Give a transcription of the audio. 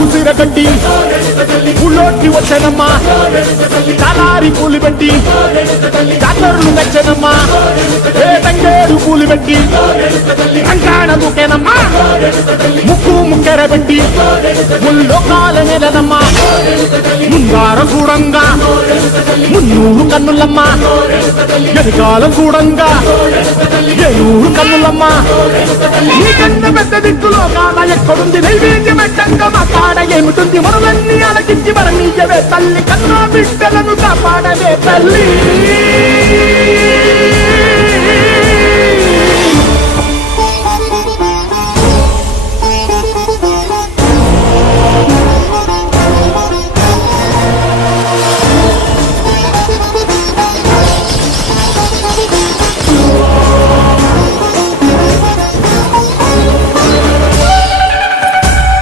కుసిరగడ్డి పుల్లోకి వచ్చనమ్మా చాలారి పూలు పెట్టి జాతరలు మెచ్చనమ్మా ఏ తంగేరు పూలు పెట్టి కంకాణ దూకేనమ్మా ముక్కు ముక్కెర పెట్టి ముల్లోకాల నెలనమ్మా ముందార చూడంగా మున్నూరు కన్నులమ్మా ఎదుకాల చూడంగా ఏనూరు కన్నులమ్మా నీ కన్న పెద్ద దిక్కులో కాల ఎక్కడుంది నైవేద్యమెట్టంగా మా కాడ ఏమిటుంది మనలన్నీ అలకించి మరణీయవే తల్లి కన్నా బిడ్డలను కాపాడవే తల్లి